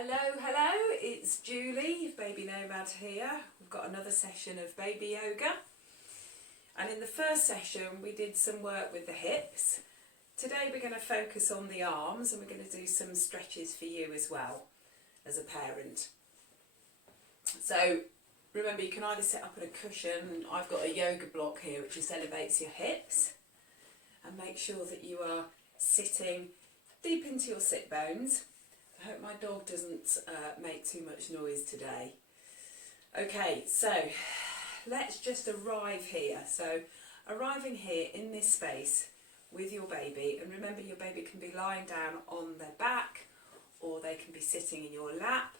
Hello, it's Julie, Baby Nomad here. We've got another session of baby yoga. And in the first session we did some work with the hips. Today we're going to focus on the arms and we're going to do some stretches for you as well as a parent. So remember, you can either sit up on a cushion. I've got a yoga block here which just elevates your hips, and make sure that you are sitting deep into your sit bones. I hope my dog doesn't make too much noise today. Okay, so let's just arrive here. So arriving here in this space with your baby, and remember your baby can be lying down on their back, or they can be sitting in your lap,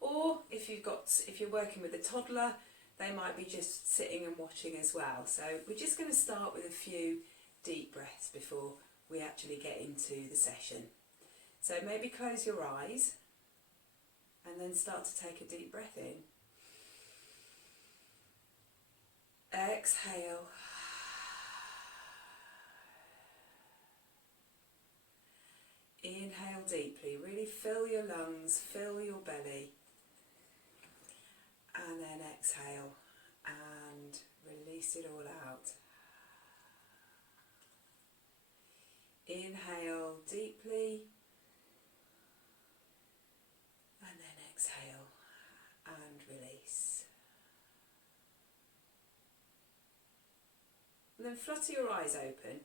or if you're working with a toddler, they might be just sitting and watching as well. So we're just going to start with a few deep breaths before we actually get into the session. So maybe close your eyes and then start to take a deep breath in. Exhale. Inhale deeply, really fill your lungs, fill your belly. And then exhale and release it all out. Inhale deeply. And then exhale and release. And then flutter your eyes open.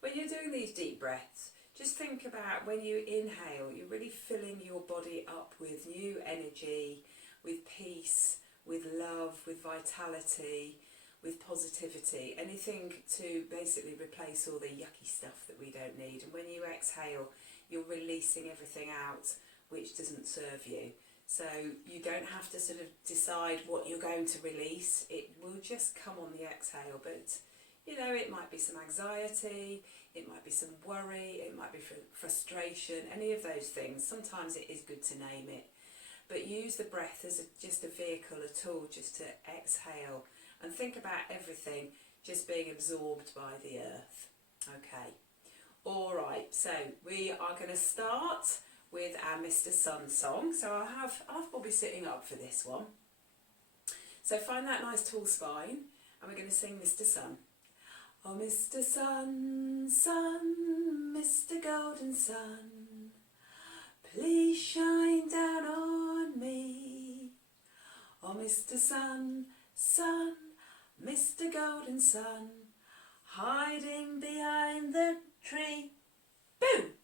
When you're doing these deep breaths, just think about when you inhale, you're really filling your body up with new energy, with peace, with love, with vitality, with positivity, anything to basically replace all the yucky stuff that we don't need. And when you exhale, you're releasing everything out which doesn't serve you. So you don't have to sort of decide what you're going to release. It will just come on the exhale. But you know, it might be some anxiety, it might be some worry, it might be frustration, any of those things. Sometimes it is good to name it. But use the breath as just a vehicle, a tool, just to exhale and think about everything just being absorbed by the earth. Okay. All right. So we are going to start with our Mr. Sun song. So I'll have Bobby sitting up for this one. So find that nice tall spine, and we're going to sing Mr. Sun. Oh, Mr. Sun, Sun, Mr. Golden Sun, please shine down on me. Oh, Mr. Sun, Sun, Mr. Golden Sun, hiding behind the tree. Boom!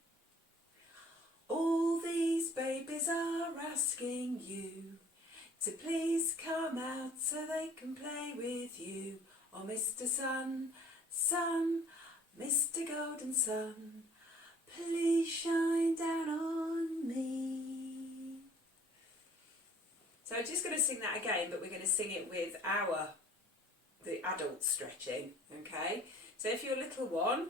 All these babies are asking you to please come out so they can play with you. Oh, Mr. Sun, Sun, Mr. Golden Sun, please shine down on me. So I'm just going to sing that again, but we're going to sing it with the adult stretching, okay? So if your little one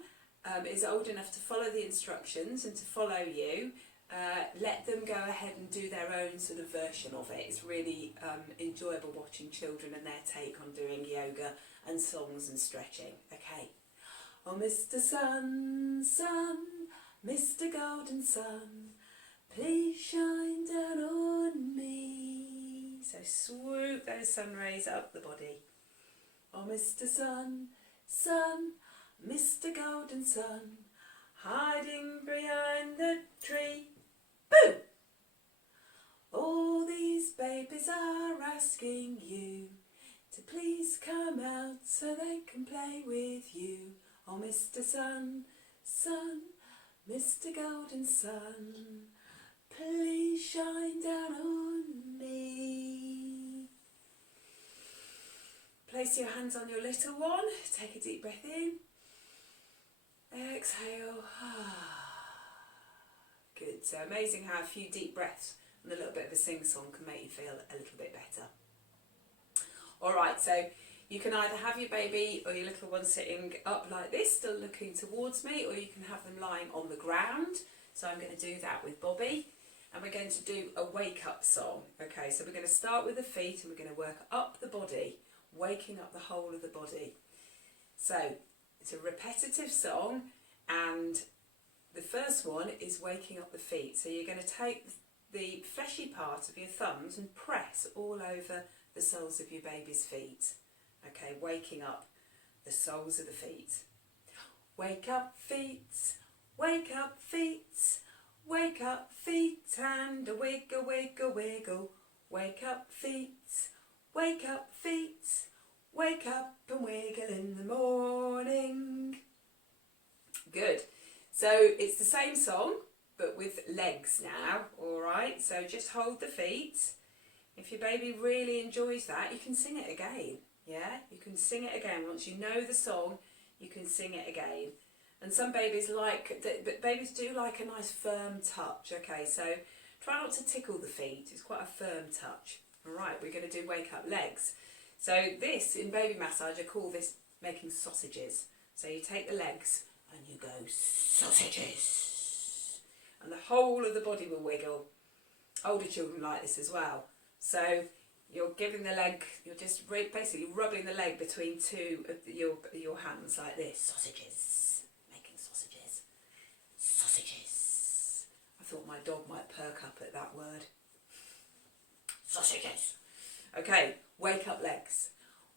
is old enough to follow the instructions and to follow you, let them go ahead and do their own sort of version of it. It's really enjoyable watching children and their take on doing yoga and songs and stretching. Okay. Oh, Mr. Sun, Sun, Mr. Golden Sun, please shine down on me. So swoop those sun rays up the body. Oh, Mr. Sun, Sun, Mr. Golden Sun, hiding behind the tree. Boom! All these babies are asking you to please come out so they can play with you. Oh, Mr. Sun, Sun, Mr. Golden Sun, please shine down on me. Place your hands on your little one. Take a deep breath in. Exhale. Good. So amazing how a few deep breaths and a little bit of a sing-song can make you feel a little bit better. Alright, so you can either have your baby or your little one sitting up like this, still looking towards me, or you can have them lying on the ground. So I'm going to do that with Bobby, and we're going to do a wake-up song. Okay, so we're going to start with the feet and we're going to work up the body, waking up the whole of the body. So it's a repetitive song, and the first one is waking up the feet. So you're going to take the fleshy part of your thumbs and press all over the soles of your baby's feet. Okay, waking up the soles of the feet. Wake up feet, wake up feet, wake up feet and a wiggle, wiggle, wiggle. Wake up feet, wake up feet, wake up and wiggle in the morning. Good. So it's the same song, but with legs now, alright? So just hold the feet. If your baby really enjoys that, you can sing it again. Yeah, you can sing it again. Once you know the song, you can sing it again. And some babies but babies do like a nice firm touch. Okay, so try not to tickle the feet. It's quite a firm touch. Alright, we're going to do wake up legs. So this, in baby massage, I call this making sausages. So you take the legs and you go sausages. And the whole of the body will wiggle. Older children like this as well. So you're giving the leg, you're just basically rubbing the leg between two of your hands like this. Sausages. Making sausages. Sausages. I thought my dog might perk up at that word. Sausages. Okay, wake up legs.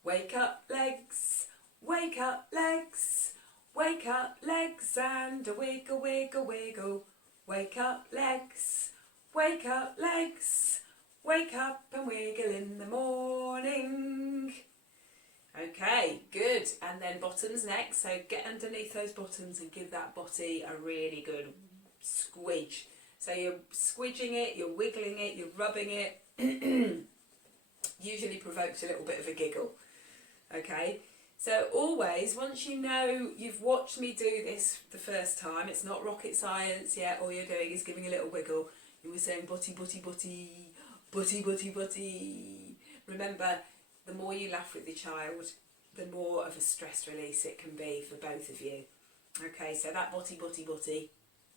Wake up legs. Wake up legs. Wake up legs and a wiggle, wiggle, wiggle. Wake up legs. Wake up legs. Wake up and wiggle in the morning. Okay, good. And then bottoms next. So get underneath those bottoms and give that body a really good squidge. So you're squidging it, you're wiggling it, you're rubbing it. Usually provokes a little bit of a giggle. Okay, so always, once you know you've watched me do this the first time, it's not rocket science yet, all you're doing is giving a little wiggle. You were saying butty, butty, butty, butty, butty, butty. Remember, the more you laugh with your child, the more of a stress release it can be for both of you. Okay, so that butty, butty, butty.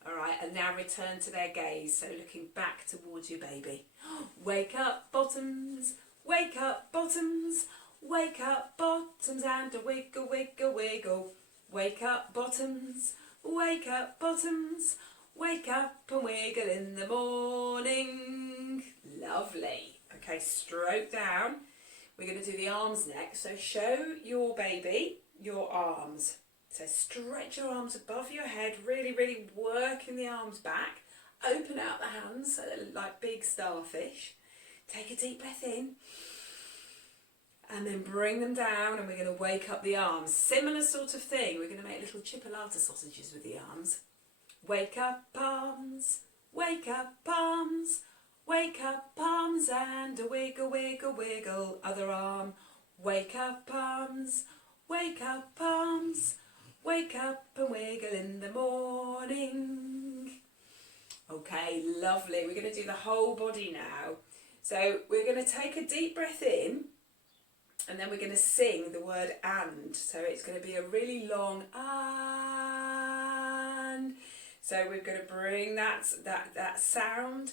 Alright, and now return to their gaze, so looking back towards your baby. Wake up bottoms, wake up bottoms, wake up bottoms and a wiggle, wiggle, wiggle. Wake up bottoms, wake up bottoms, wake up and wiggle in the morning. Lovely. Okay, stroke down. We're going to do the arms next. So show your baby your arms. So stretch your arms above your head, really, really working the arms back. Open out the hands so they're like big starfish. Take a deep breath in. And then bring them down and we're going to wake up the arms. Similar sort of thing. We're going to make little chipolata sausages with the arms. Wake up arms, wake up arms, wake up arms and a wiggle, wiggle, wiggle. Other arm. Wake up arms, wake up arms, wake up and wiggle in the morning. Okay, lovely. We're going to do the whole body now. So we're going to take a deep breath in and then we're going to sing the word and. So it's going to be a really long and. So we're going to bring that sound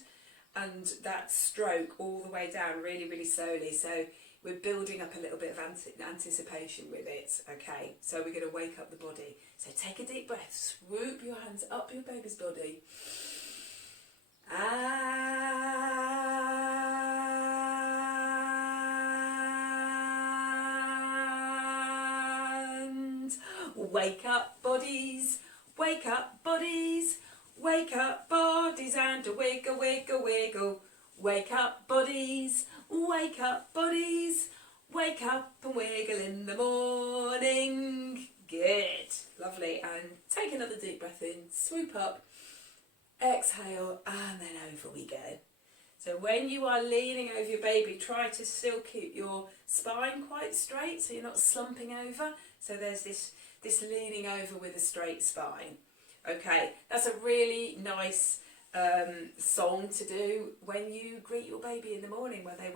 and that stroke all the way down really, really slowly. So we're building up a little bit of anticipation with it. Okay, so we're going to wake up the body. So take a deep breath, swoop your hands up your baby's body. And wake up bodies, wake up bodies, wake up bodies and a wiggle, wiggle, wiggle. Wake up bodies, wake up bodies, wake up and wiggle in the morning. Good, lovely. And take another deep breath in, swoop up, exhale, and then over we go. So when you are leaning over your baby, try to still keep your spine quite straight so you're not slumping over. So there's this leaning over with a straight spine. Okay, that's a really nice song to do when you greet your baby in the morning when they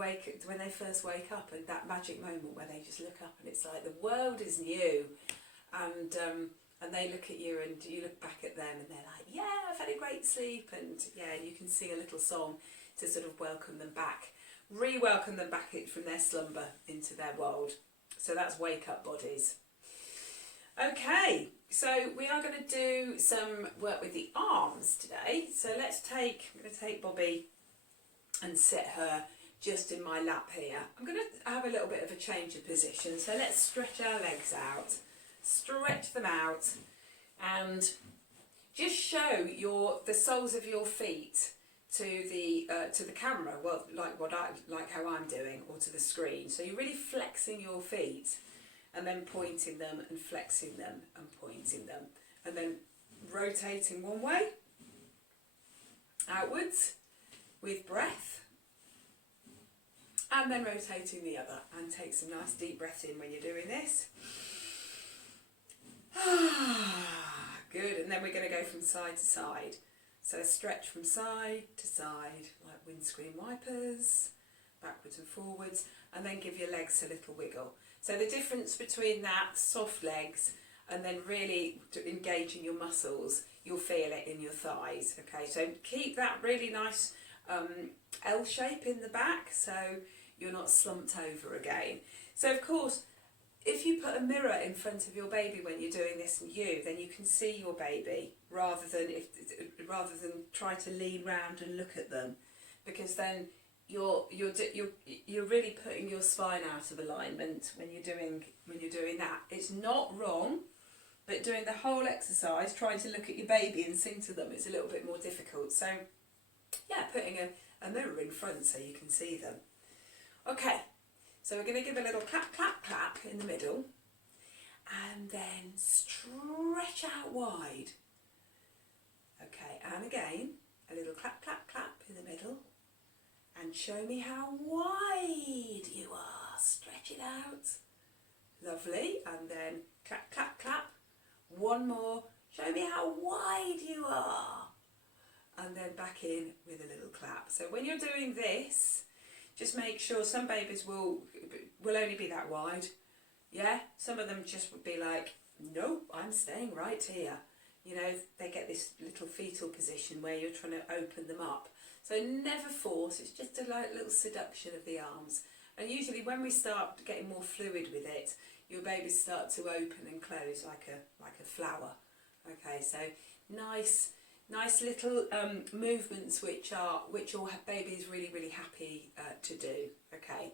first wake up, and that magic moment where they just look up and it's like the world is new, and they look at you and you look back at them and they're like, yeah, I've had a great sleep, and yeah, you can sing a little song to sort of welcome them back, re-welcome them back from their slumber into their world. So that's wake up bodies. Okay, so we are going to do some work with the arms today. So I'm going to take Bobby and sit her just in my lap here. I'm going to have a little bit of a change of position, so let's stretch our legs out, stretch them out, and just show the soles of your feet to the camera, well, like how I'm doing, or to the screen. So you're really flexing your feet and then pointing them and flexing them and pointing them, and then rotating one way outwards with breath, and then rotating the other. And take some nice deep breath in when you're doing this. Good. And then we're going to go from side to side. So stretch from side to side like windscreen wipers, backwards and forwards, and then give your legs a little wiggle. So the difference between that, soft legs, and then really engaging your muscles, you'll feel it in your thighs. Okay, so keep that really nice L shape in the back, so you're not slumped over again. So of course, if you put a mirror in front of your baby when you're doing this, then you can see your baby rather than try to lean round and look at them, because then you're really putting your spine out of alignment when you're doing that. It's not wrong, but doing the whole exercise, trying to look at your baby and sing to them, is a little bit more difficult. So yeah, putting a mirror in front so you can see them. Okay, so we're going to give a little clap, clap, clap in the middle, and then stretch out wide. Okay, and again, a little clap, clap, clap in the middle, and show me how wide you are. Stretch it out. Lovely. And then clap, clap, clap. One more. Show me how wide you are. And then back in with a little clap. So when you're doing this, just make sure, some babies will only be that wide. Yeah, some of them just would be like, nope, I'm staying right here. You know, they get this little fetal position where you're trying to open them up. So never force, it's just a little seduction of the arms. And usually when we start getting more fluid with it, your babies start to open and close like a flower. Okay, so nice little movements which all have babies really happy to do. Okay,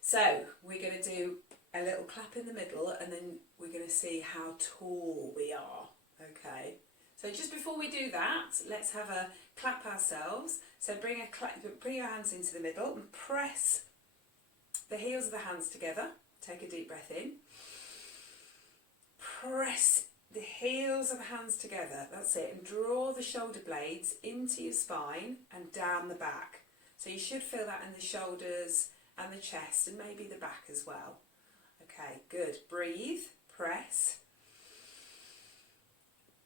so we're going to do a little clap in the middle, and then we're going to see how tall we are. Okay, so just before we do that, let's have a clap ourselves. So bring your hands into the middle and press the heels of the hands together. Take a deep breath in. Press the heels of the hands together, that's it, and draw the shoulder blades into your spine and down the back. So you should feel that in the shoulders and the chest, and maybe the back as well. Okay, good. Breathe, press,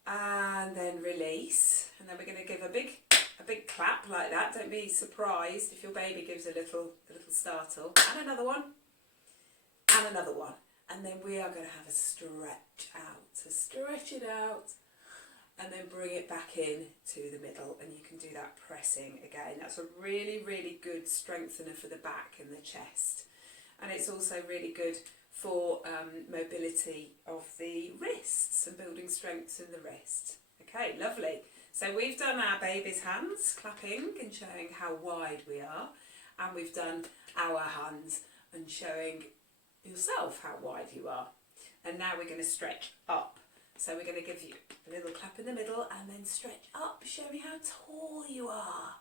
and then release. And then we're going to give a big clap like that. Don't be surprised if your baby gives a little startle. And another one, and another one. And then we are going to have a stretch out. So stretch it out, and then bring it back in to the middle, and you can do that pressing again. That's a really good strengthener for the back and the chest. And it's also really good for mobility of the wrists and building strength in the wrist. Okay, lovely. So we've done our baby's hands, clapping and showing how wide we are. And we've done our hands and showing yourself how wide you are. And now we're going to stretch up. So we're going to give you a little clap in the middle and then stretch up. Show me how tall you are.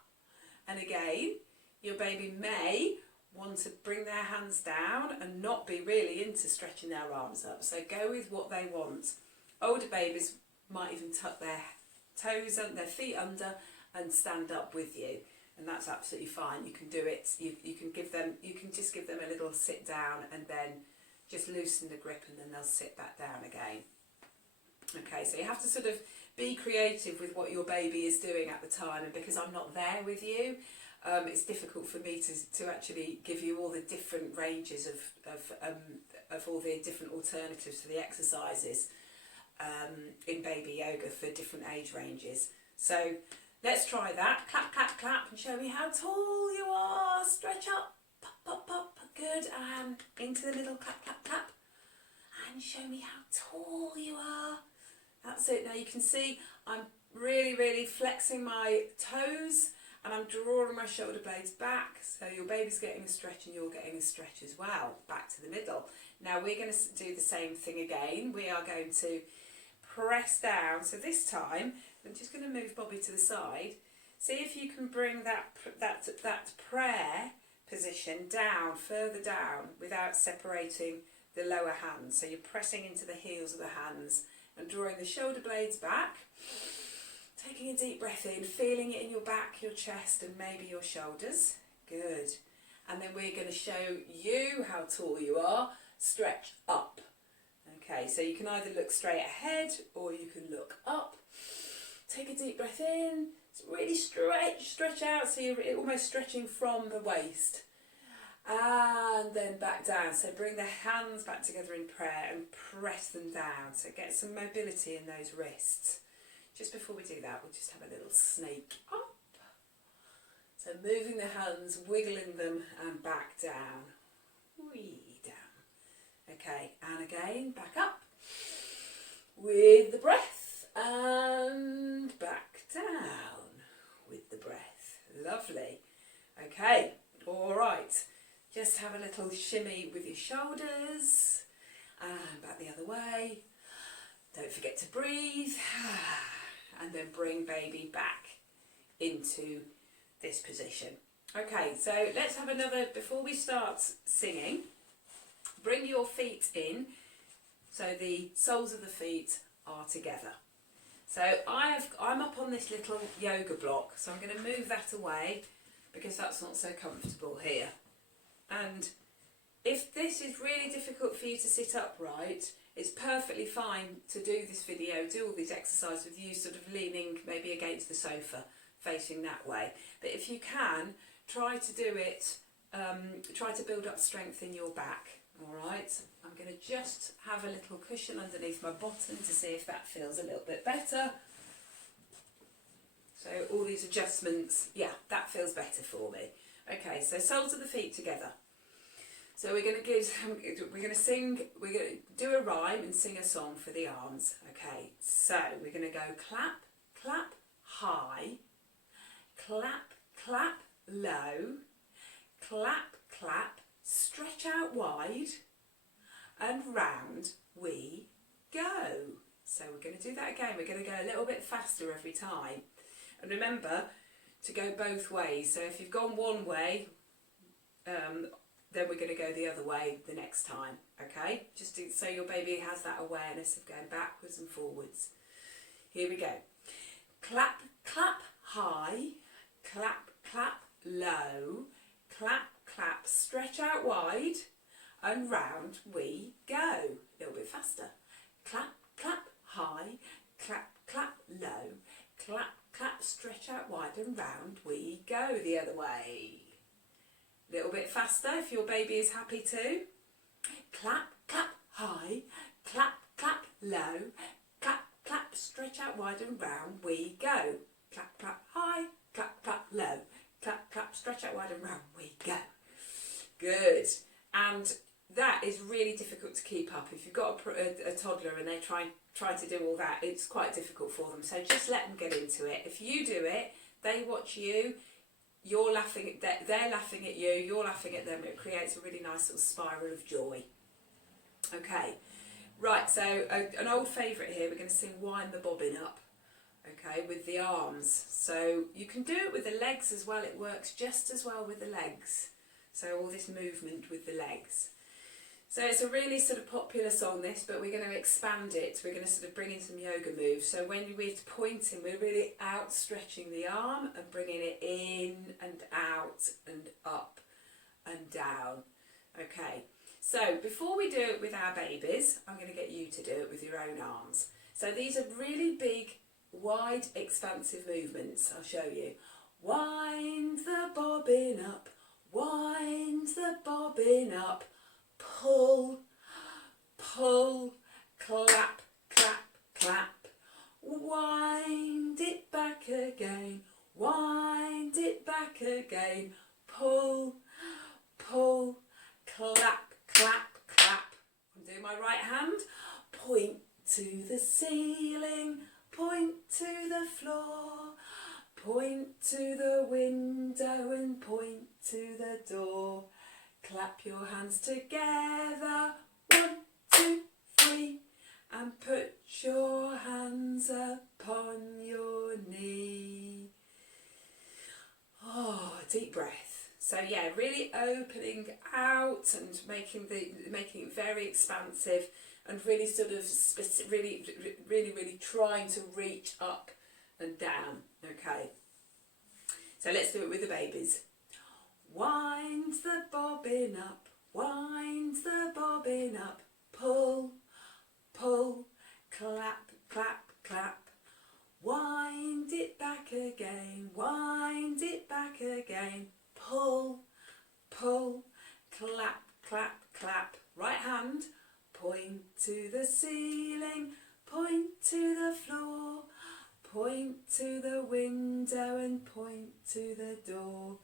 And again, your baby may want to bring their hands down and not be really into stretching their arms up. So go with what they want. Older babies might even tuck their toes and their feet under and stand up with you. And that's absolutely fine. You can do it. You can just give them a little sit down and then just loosen the grip, and then they'll sit back down again. Okay, so you have to sort of be creative with what your baby is doing at the time, and because I'm not there with you, it's difficult for me to actually give you all the different ranges of all the different alternatives to the exercises in baby yoga for different age ranges. So let's try that. Clap, clap, clap, and show me how tall you are. Stretch up, pop, pop, pop. Good, and into the middle, clap, clap, clap. And show me how tall you are. That's it. Now you can see I'm really flexing my toes and I'm drawing my shoulder blades back, so your baby's getting a stretch and you're getting a stretch as well, back to the middle. Now we're going to do the same thing again. We are going to press down. So this time, I'm just going to move Bobby to the side. See if you can bring that prayer position down, further down, without separating the lower hands. So you're pressing into the heels of the hands and drawing the shoulder blades back. Taking a deep breath in, feeling it in your back, your chest, and maybe your shoulders. Good. And then we're going to show you how tall you are. Stretch up. Okay, so you can either look straight ahead or you can look up. Take a deep breath in. Really stretch out, so you're almost stretching from the waist. And then back down. So bring the hands back together in prayer and press them down. So get some mobility in those wrists. Just before we do that, we'll just have a little snake up. So moving the hands, wiggling them, and back down. Wee down. Okay, and again, back up. With the breath, and back down with the breath. Lovely. Okay, all right. Just have a little shimmy with your shoulders, and back the other way. Don't forget to breathe. And then bring baby back into this position. Okay, so let's have another, before we start singing, bring your feet in so the soles of the feet are together. So I'm up on this little yoga block, so I'm going to move that away because that's not so comfortable here. And if this is really difficult for you to sit upright, it's perfectly fine to do this video, do all these exercises with you sort of leaning maybe against the sofa, facing that way. But if you can, try to do it, try to build up strength in your back, all right? I'm going to just have a little cushion underneath my bottom to see if that feels a little bit better. So all these adjustments, yeah, that feels better for me. Okay, so soles of the feet together. So we're going to sing, we're going to do a rhyme and sing a song for the arms. Okay, so we're going to go clap, clap, high, clap, clap, low, clap, clap, stretch out wide, and round we go. So we're going to do that again. We're going to go a little bit faster every time. And remember to go both ways. So if you've gone one way, then we're going to go the other way the next time, okay? Just so your baby has that awareness of going backwards and forwards. Here we go. Clap, clap, high, clap, clap, low, clap, clap, stretch out wide, and round we go. A little bit faster. Clap, clap, high, clap, clap, low, clap, clap, stretch out wide, and round we go the other way. A little bit faster if your baby is happy to. Clap, clap, high, clap, clap, low, clap, clap, stretch out wide and round we go. Clap, clap, high, clap, clap, low, clap, clap, stretch out wide and round we go. Good. And that is really difficult to keep up. If you've got a toddler and they try to do all that, it's quite difficult for them. So just let them get into it. If you do it, they watch you, you're laughing at they're laughing at you, you're laughing at them. It creates a really nice little spiral of joy. Okay, right, so an old favourite here, we're going to sing Wind the Bobbin Up, okay, with the arms. So you can do it with the legs as well, it works just as well with the legs. So all this movement with the legs. So it's a really sort of popular song, this, but we're going to expand it. We're going to sort of bring in some yoga moves. So when we're pointing, we're really outstretching the arm and bringing it in and out and up and down. Okay, so before we do it with our babies, I'm going to get you to do it with your own arms. So these are really big, wide, expansive movements. I'll show you. Wind the bobbin up, wind the bobbin up. Pull, pull, clap, clap, clap, wind it back again, wind it back again, pull, pull, clap, clap, clap. I'm doing my right hand, point to the ceiling, point to the floor, point to the window. window and point to the door. Clap your hands together, 1, 2, 3, and put your hands upon your knee. Oh, deep breath. So yeah, really opening out and making it very expansive, and really sort of really trying to reach up and down. Okay. So let's do it with the babies. Wind the bobbin up, wind the bobbin up, pull, pull, clap, clap, clap. Wind it back again, wind it back again, pull, pull, clap, clap, clap. Right hand, point to the ceiling, point to the floor, point to the window and point to the door.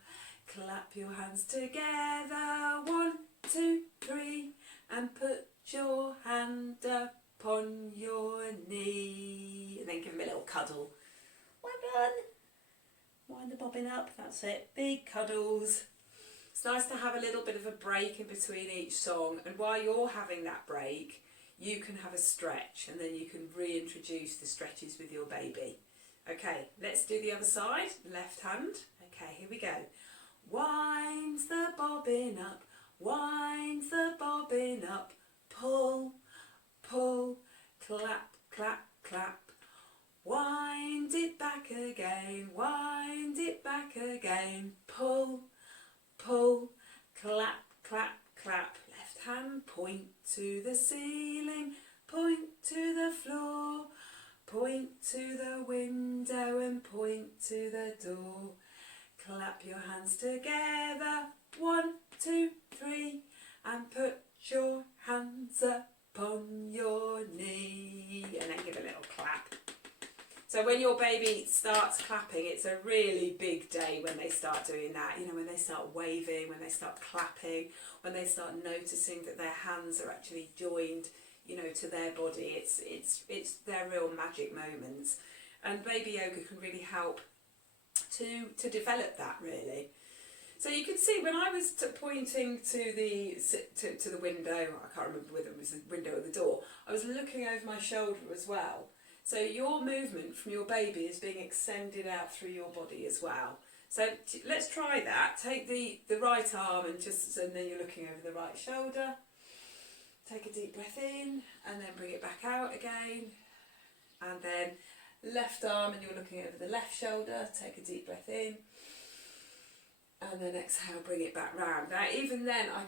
Clap your hands together, 1, 2, 3, and put your hand upon your knee. And then give them a little cuddle. Well done. Wind the bobbin up, that's it. Big cuddles. It's nice to have a little bit of a break in between each song, and while you're having that break, you can have a stretch, and then you can reintroduce the stretches with your baby. Okay, let's do the other side, left hand. Okay, here we go. Wind the bobbin up, wind the bobbin up, pull, pull, clap, clap, clap. Wind it back again, wind it back again, pull, pull, clap, clap, clap. Left hand, point to the ceiling, point to the floor, point to the window and point to the door. Clap your hands together, 1, 2, 3, and put your hands upon your knee. And then give a little clap. So when your baby starts clapping, it's a really big day when they start doing that. You know, when they start waving, when they start clapping, when they start noticing that their hands are actually joined, you know, to their body. It's their real magic moments. And baby yoga can really help to develop that, really. So you can see when I was pointing to the window, I can't remember whether it was the window or the door, I was looking over my shoulder as well. So your movement from your baby is being extended out through your body as well. So let's try that. Take the right arm and then you're looking over the right shoulder. Take a deep breath in and then bring it back out again. And then left arm and you're looking over the left shoulder. Take a deep breath in. And then exhale, bring it back round. Now even then I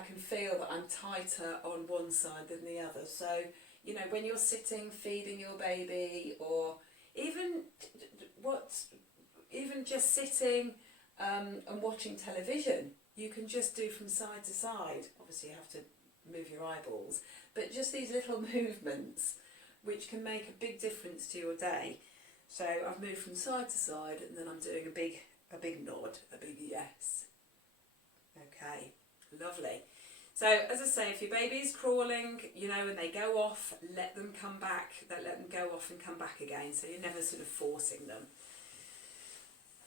can feel that I'm tighter on one side than the other. So, you know, when you're sitting, feeding your baby, or even just sitting and watching television, you can just do from side to side. Obviously you have to move your eyeballs, but just these little movements which can make a big difference to your day. So I've moved from side to side and then I'm doing a big nod, a big yes. Okay, lovely. So as I say, if your baby's crawling, you know, and they go off, let them come back, let them go off and come back again, so you're never sort of forcing them.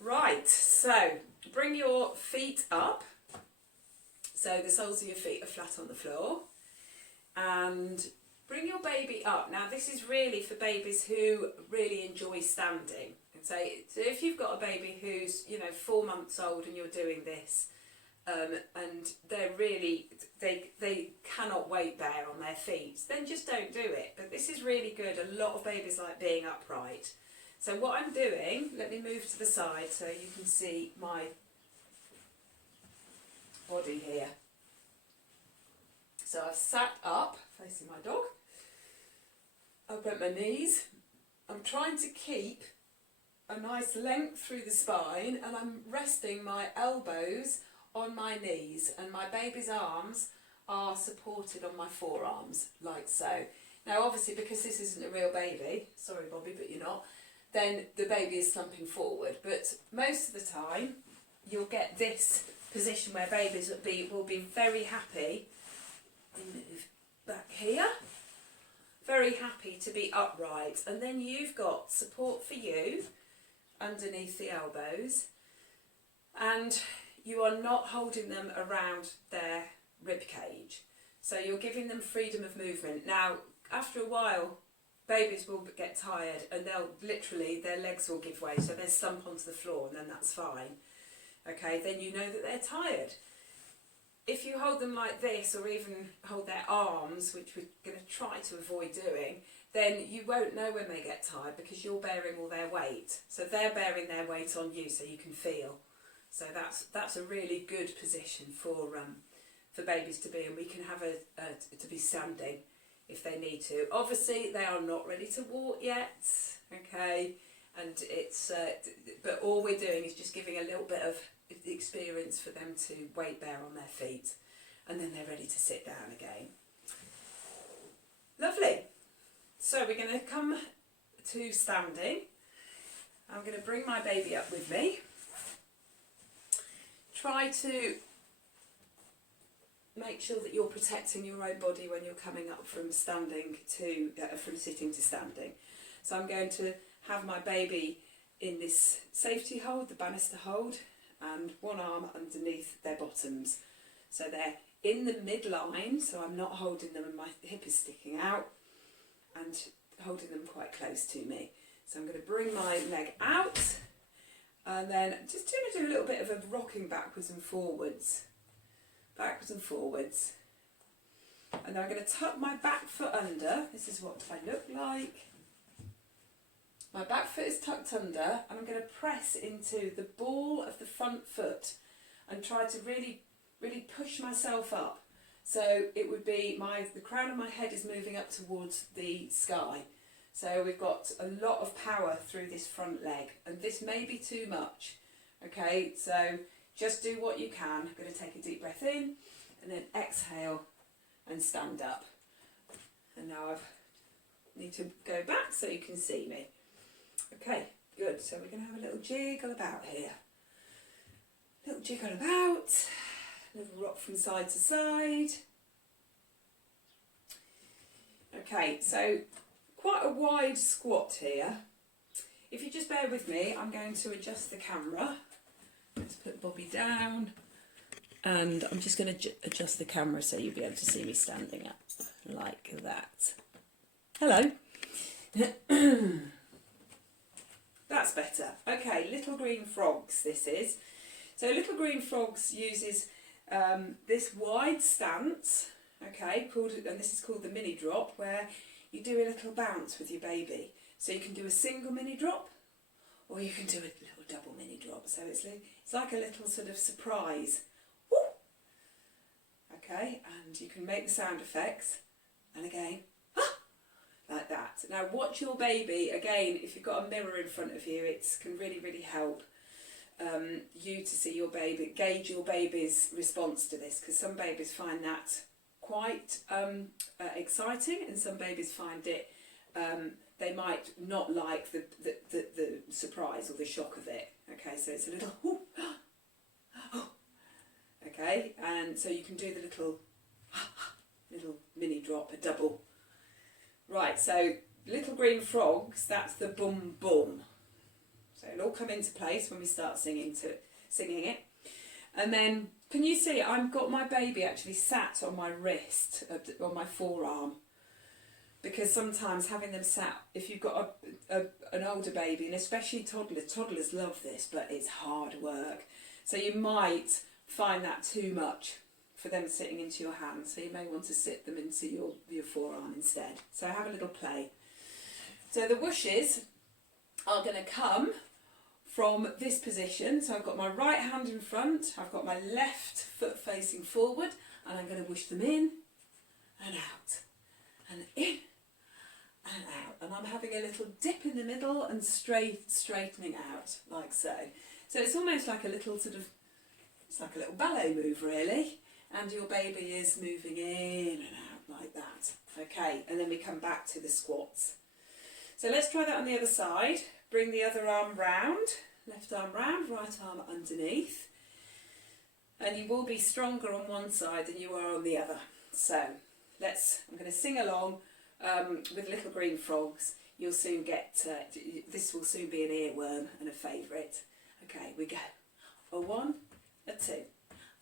Right, so bring your feet up, so the soles of your feet are flat on the floor, and bring your baby up. Now this is really for babies who really enjoy standing. So if you've got a baby who's, you know, 4 months old and you're doing this, and they're really, they cannot weight bear on their feet, then just don't do it. But this is really good. A lot of babies like being upright. So what I'm doing, let me move to the side so you can see my body here. So I've sat up, facing my dog. I've bent my knees. I'm trying to keep a nice length through the spine, and I'm resting my elbows on my knees, and my baby's arms are supported on my forearms, like so. Now obviously, because this isn't a real baby, sorry Bobby, but you're not, then the baby is slumping forward. But most of the time, you'll get this position where babies will be very happy, move back here, very happy to be upright, and then you've got support for you underneath the elbows, and you are not holding them around their rib cage. So you're giving them freedom of movement. Now, after a while, babies will get tired and they'll literally, their legs will give way, so they'll slump onto the floor, and then that's fine. Okay, then you know that they're tired. If you hold them like this, or even hold their arms, which we're going to try to avoid doing, then you won't know when they get tired because you're bearing all their weight. So they're bearing their weight on you, so you can feel. So that's a really good position for babies to be, and we can have to be standing if they need to. Obviously, they are not ready to walk yet, okay, and it's but all we're doing is just giving a little bit of experience for them to weight bear on their feet, and then they're ready to sit down again. Lovely. So we're going to come to standing. I'm going to bring my baby up with me. Try to make sure that you're protecting your own body when you're coming up from standing to from sitting to standing. So I'm going to have my baby in this safety hold, the banister hold, and one arm underneath their bottoms. So they're in the midline, so I'm not holding them and my hip is sticking out, and holding them quite close to me. So I'm going to bring my leg out, and then just going to do a little bit of a rocking backwards and forwards. Backwards and forwards. And then I'm going to tuck my back foot under. This is what I look like. My back foot is tucked under, and I'm going to press into the ball of the front foot and try to really, really push myself up. So it would be the crown of my head is moving up towards the sky. So we've got a lot of power through this front leg, and this may be too much. Okay, so just do what you can. I'm going to take a deep breath in and then exhale and stand up. And now I need to go back so you can see me. Okay, good. So we're going to have a little jiggle about here. Little jiggle about. Little rock from side to side. Okay, so quite a wide squat here. If you just bear with me, I'm going to adjust the camera. Let's put Bobby down, and I'm just going to adjust the camera so you'll be able to see me standing up like that. Hello. That's better. Okay, Little Green Frogs this is. So Little Green Frogs uses this wide stance, okay, and this is called the mini drop, where you do a little bounce with your baby. So you can do a single mini drop, or you can do a little double mini drop. So it's like a little sort of surprise. Woo! Okay, and you can make the sound effects, and again, like that. Now watch your baby, again, if you've got a mirror in front of you, it can really, really help you to see your baby, gauge your baby's response to this, because some babies find that quite exciting, and some babies find it, they might not like the surprise or the shock of it. Okay, so it's a little, okay, and so you can do the little mini drop, a double. Right, so Little Green Frogs, that's the boom boom. So it'll all come into place when we start singing it. And then, can you see, I've got my baby actually sat on my wrist, on my forearm. Because sometimes having them sat, if you've got an older baby, and especially toddlers love this, but it's hard work. So you might find that too much for them sitting into your hand. So you may want to sit them into your forearm instead. So have a little play. So the whooshes are going to come from this position. So I've got my right hand in front, I've got my left foot facing forward, and I'm going to whoosh them in and out, and in and out. And I'm having a little dip in the middle and straightening out, like so. So it's almost like a little it's like a little ballet move really, and your baby is moving in and out like that. Okay, and then we come back to the squats. So let's try that on the other side. Bring the other arm round, left arm round, right arm underneath. And you will be stronger on one side than you are on the other. So I'm going to sing along with Little Green Frogs. You'll soon get, this will soon be an earworm and a favourite. Okay, we go. A 1, a 2,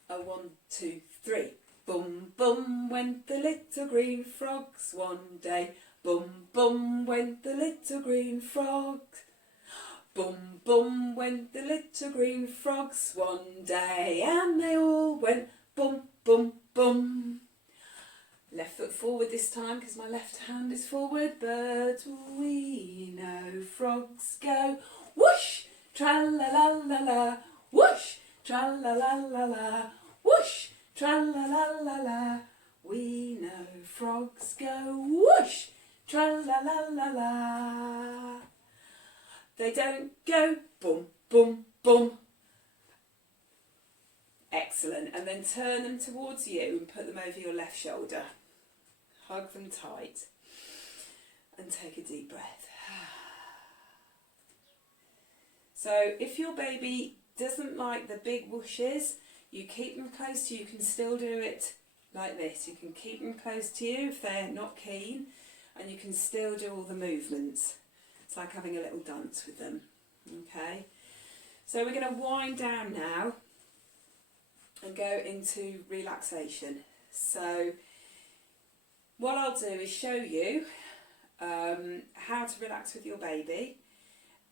a 1, 2, 3. Bum, bum, went the little green frogs one day. Bum, bum, went the little green frogs. Bum, bum, went the little green frogs one day, and they all went bum, bum, bum. Left foot forward this time because my left hand is forward, but we know frogs go whoosh, tra-la-la-la-la, whoosh, tra-la-la-la-la, whoosh, tra-la-la-la-la. We know frogs go whoosh, tra-la-la-la-la. They don't go boom, boom, boom. Excellent. And then turn them towards you and put them over your left shoulder. Hug them tight. And take a deep breath. So if your baby doesn't like the big whooshes, you keep them close to you. You can still do it like this. You can keep them close to you if they're not keen. And you can still do all the movements. It's like having a little dance with them. Okay, so we're going to wind down now and go into relaxation. So what I'll do is show you how to relax with your baby,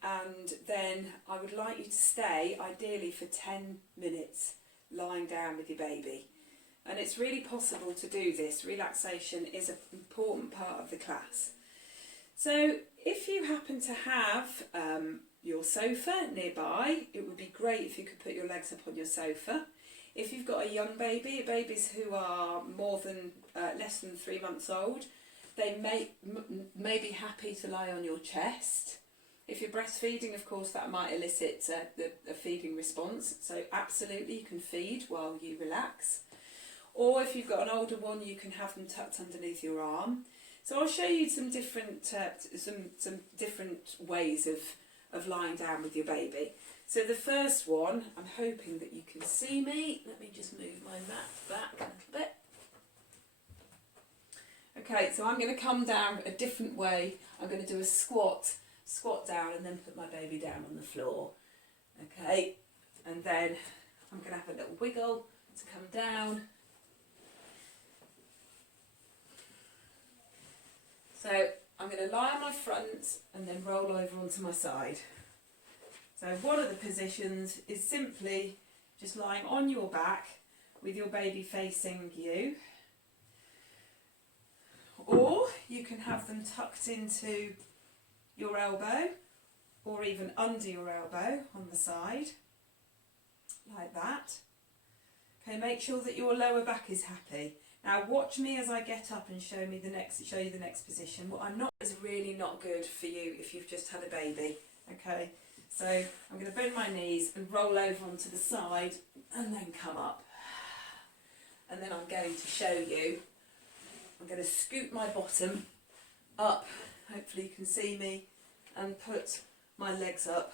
and then I would like you to stay ideally for 10 minutes lying down with your baby. And it's really possible to do this. Relaxation is an important part of the class. So if you happen to have your sofa nearby, it would be great if you could put your legs up on your sofa. If you've got a young baby, babies who are less than 3 months old, they may be happy to lie on your chest. If you're breastfeeding, of course, that might elicit a feeding response. So absolutely, you can feed while you relax. Or if you've got an older one, you can have them tucked underneath your arm. So I'll show you some different ways of lying down with your baby. So the first one, I'm hoping that you can see me. Let me just move my mat back a little bit. Okay, so I'm going to come down a different way. I'm going to do a squat down and then put my baby down on the floor. Okay, and then I'm going to have a little wiggle to come down. So I'm going to lie on my front and then roll over onto my side. So one of the positions is simply just lying on your back with your baby facing you. Or you can have them tucked into your elbow or even under your elbow on the side, like that. Okay, make sure that your lower back is happy. Now watch me as I get up and show you the next position. What I'm not is really not good for you if you've just had a baby. Okay, so I'm going to bend my knees and roll over onto the side and then come up. And then I'm going to show you, I'm going to scoot my bottom up, hopefully you can see me, and put my legs up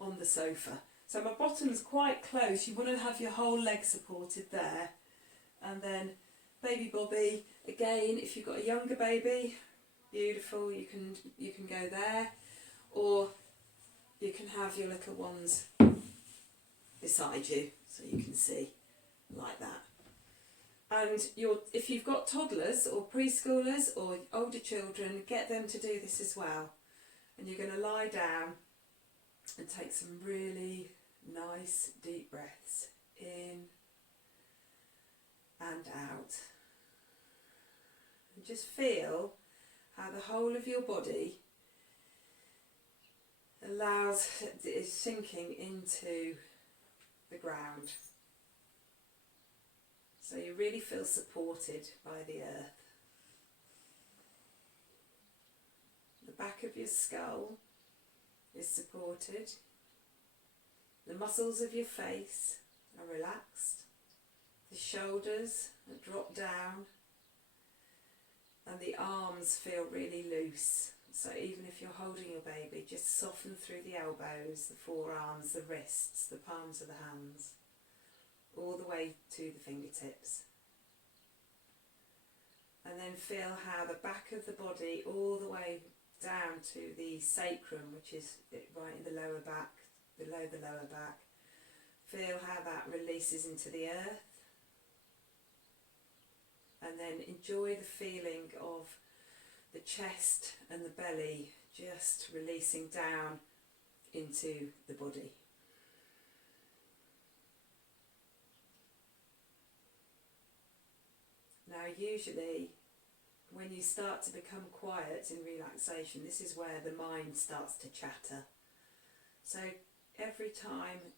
on the sofa. So my bottom's quite close, you want to have your whole leg supported there. And then baby Bobby, again, if you've got a younger baby, beautiful, you can go there, or you can have your little ones beside you so you can see, like that. And if you've got toddlers or preschoolers or older children, get them to do this as well. And you're going to lie down and take some really nice deep breaths in and out. And just feel how the whole of your body is sinking into the ground. So you really feel supported by the earth. The back of your skull is supported. The muscles of your face are relaxed. The shoulders are dropped down. And the arms feel really loose. So even if you're holding your baby, just soften through the elbows, the forearms, the wrists, the palms of the hands, all the way to the fingertips. And then feel how the back of the body all the way down to the sacrum, which is right in the lower back, below the lower back, Feel how that releases into the earth. And then enjoy the feeling of the chest and the belly just releasing down into the body. Now usually when you start to become quiet in relaxation, this is where the mind starts to chatter. So every time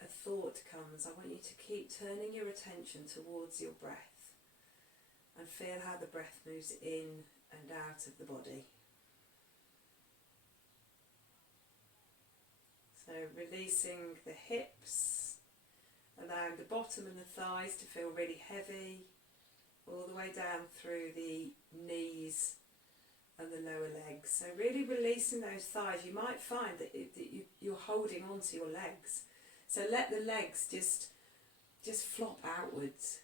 a thought comes, I want you to keep turning your attention towards your breath and feel how the breath moves in and out of the body. So releasing the hips, allowing the bottom and the thighs to feel really heavy, all the way down through the knees and the lower legs. So really releasing those thighs. You might find that you're holding onto your legs. So let the legs just flop outwards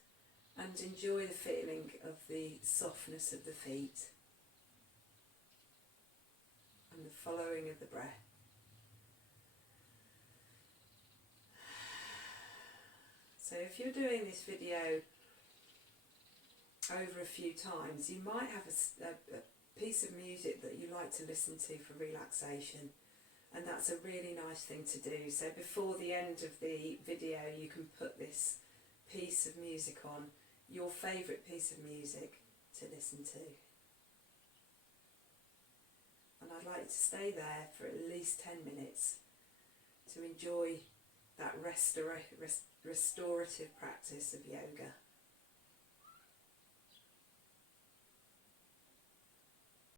and enjoy the feeling of the softness of the feet and the following of the breath. So if you're doing this video over a few times, you might have a piece of music that you like to listen to for relaxation, and that's a really nice thing to do. So before the end of the video you can put this piece of music on, your favourite piece of music to listen to. And I'd like you to stay there for at least 10 minutes to enjoy that restorative practice of yoga.